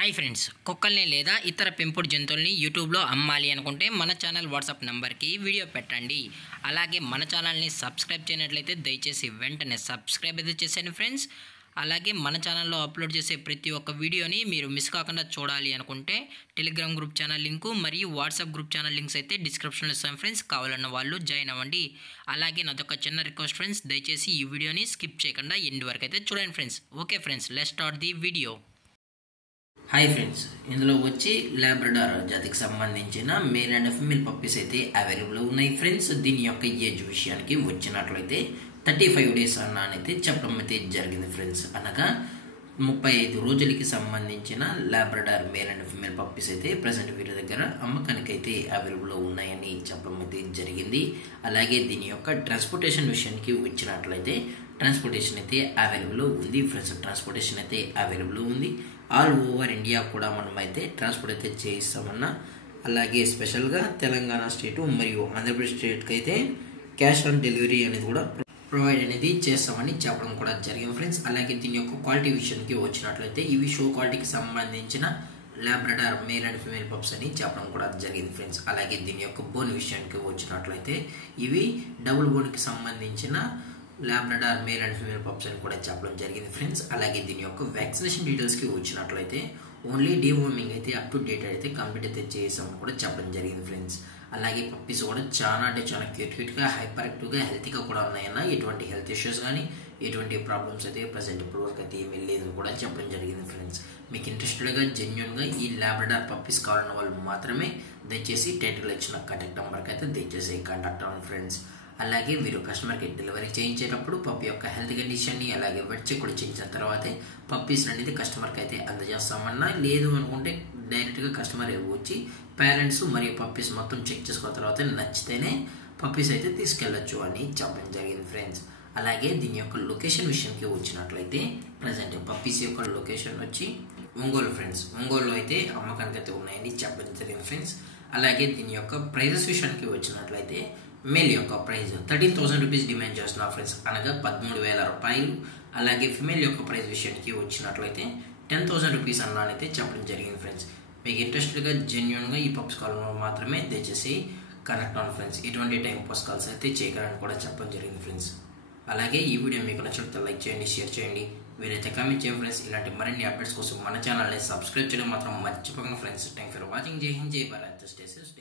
Hi friends, కుక్కల్ని లేదా ఇతర పెంపుడు జంతువుల్ని యూట్యూబ్లో అమ్మాలి అనుకుంటే మన ఛానల్ వాట్సాప్ నెంబర్కి వీడియో పెట్టండి. అలాగే మన ఛానల్ని సబ్స్క్రైబ్ చేయనట్లయితే దయచేసి వెంటనే సబ్స్క్రైబ్ అయితే చేసేయండి ఫ్రెండ్స్. అలాగే మన ఛానల్లో అప్లోడ్ చేసే ప్రతి ఒక్క వీడియోని మీరు మిస్ కాకుండా చూడాలి అనుకుంటే టెలిగ్రామ్ గ్రూప్ ఛానల్ లింకు మరియు వాట్సాప్ గ్రూప్ ఛానల్ లింక్స్ అయితే డిస్క్రిప్షన్లో ఇస్తాను ఫ్రెండ్స్. కావాలన్న వాళ్ళు జాయిన్ అవ్వండి. అలాగే నాదొక చిన్న రిక్వెస్ట్ ఫ్రెండ్స్, దయచేసి ఈ వీడియోని స్కిప్ చేయకుండా ఎండ్ వరకు అయితే చూడండి friends. Okay friends, let's start the video. Hi friends, ఇందులో వచ్చి లాబ్రడార్ జాతికి సంబంధించిన మేల్ అండ్ ఫీమేల్ పప్పీస్ అయితే అవైలబుల్ ఉన్నాయి ఫ్రెండ్స్. దీని యొక్క ఏజ్ విషయానికి వచ్చినట్లయితే 35 days అన్నైతే చెప్పడం అయితే జరిగింది ఫ్రెండ్స్. అనగా 35 రోజులకి సంబంధించిన Labrador male and female puppies అయితే ప్రజెంట్ వీరి దగ్గర అమ్మకానికి అయితే అవైలబుల్ ఉన్నాయని చెప్పడం అయితే జరిగింది. అలాగే దీని యొక్క ట్రాన్స్పోర్టేషన్ విషయానికి వచ్చినట్లయితే ట్రాన్స్పోర్టేషన్ అయితే అవైలబుల్ ఉంది ఫ్రెండ్స్. ట్రాన్స్పోర్టేషన్ అయితే అవైలబుల్ ఉంది. ఆల్ ఓవర్ ఇండియా కూడా మనం అయితే ట్రాన్స్పోర్ట్ అయితే చేయిస్తామన్నా. అలాగే స్పెషల్గా తెలంగాణ స్టేటు మరియు ఆంధ్రప్రదేశ్ స్టేట్కి అయితే క్యాష్ ఆన్ డెలివరీ అనేది కూడా ప్రొవైడ్ అనేది చేస్తామని చెప్పడం కూడా జరిగింది ఫ్రెండ్స్. అలాగే దీని యొక్క క్వాలిటీ విషయానికి వచ్చినట్లయితే ఇవి షో క్వాలిటీకి సంబంధించిన Labrador male and female pups అని చెప్పడం కూడా జరిగింది ఫ్రెండ్స్. అలాగే దీని యొక్క బోన్ విషయానికి వచ్చినట్లయితే ఇవి డబుల్ బోన్కి సంబంధించిన Labrador male and female pups అని కూడా చెప్పడం జరిగింది ఫ్రెండ్స్. అలాగే దీని యొక్క వ్యాక్సినేషన్ డీటెయిల్స్కి వచ్చినట్లయితే ఓన్లీ డీవార్మింగ్ అయితే అప్ టు డేట్ అయితే కంప్లీట్ అయితే చేసామని కూడా చెప్పడం జరిగింది ఫ్రెండ్స్. అలాగే పప్పీస్ కూడా చాలా అంటే చాలా క్యూట్గా హైపర్ యాక్టివ్గా హెల్తీగా కూడా ఉన్నాయన్న. ఎటువంటి హెల్త్ ఇష్యూస్ కానీ ఎటువంటి ప్రాబ్లమ్స్ అయితే ప్రజెంట్ ఇప్పుడు వరకు అయితే ఏమీ లేదని కూడా చెప్పడం జరిగింది ఫ్రెండ్స్. మీకు ఇంట్రెస్టెడ్గా జెన్యున్గా ఈ లాబ్రడార్ పప్పీస్ కావాలన్న వాళ్ళు మాత్రమే దయచేసి టైటిల్ ఇచ్చిన కాంటాక్ట్ నెంబర్కి అయితే దయచేసి కాంటాక్ట్ అవ్వండి ఫ్రెండ్స్. అలాగే వీరు కస్టమర్కి డెలివరీ చేయించేటప్పుడు పప్పి యొక్క హెల్త్ కండిషన్ని అలాగే వెట్ చెక్ కూడా చేయించిన తర్వాతే పప్పీస్ అనేది కస్టమర్కి అయితే అందజేస్తామన్నా. లేదు అనుకుంటే డైరెక్ట్గా కస్టమర్ వచ్చి పేరెంట్స్ మరియు పప్పీస్ మొత్తం చెక్ చేసుకున్న తర్వాత నచ్చితేనే పప్పీస్ అయితే తీసుకెళ్లొచ్చు అని చెప్పడం జరిగింది ఫ్రెండ్స్. అలాగే దీని యొక్క లొకేషన్ విషయానికి వచ్చినట్లయితే ప్రజెంట్ పప్పీస్ యొక్క లొకేషన్ వచ్చి ఒంగోలు ఫ్రెండ్స్. ఒంగోలు అయితే అమ్మకానికి అయితే ఉన్నాయని చెప్పడం జరిగింది ఫ్రెండ్స్. అలాగే దీని యొక్క ప్రైజెస్ విషయానికి వచ్చినట్లయితే మేల్ యొక్క ప్రైస్ 13,000 రూపీస్ డిమాండ్ చేస్తున్నారు ఫ్రెండ్స్, అనగా 13,000 రూపాయలు. అలాగే ఫిమేల్ యొక్క ప్రైస్ విషయానికి వచ్చినట్లయితే 10,000 రూపీస్ అన్నైతే చెప్పడం జరిగింది ఫ్రెండ్స్. మీకు ఇంట్రెస్టెడ్గా జెన్యున్గా ఈ పప్స్ కాల్ మాత్రమే దయచేసి కనెక్ట్ అవ్వండి ఫ్రెండ్స్. ఎటువంటి టైం పాస్ కాల్స్ అయితే చేయగలని కూడా చెప్పడం జరిగింది ఫ్రెండ్స్. అలాగే ఈ వీడియో మీకు నచ్చితే లైక్ చేయండి, షేర్ చేయండి, వీరైతే కామెంట్ చేయండి ఫ్రెండ్స్. ఇలాంటి మరిన్ని అప్డేట్స్ కోసం మన ఛానల్ని సబ్స్క్రైబ్ చేయడం మాత్రం మర్చిపోకండి ఫ్రెండ్స్. Thank for watching. జై హింద్, జై భారత్, స్టే సేఫ్.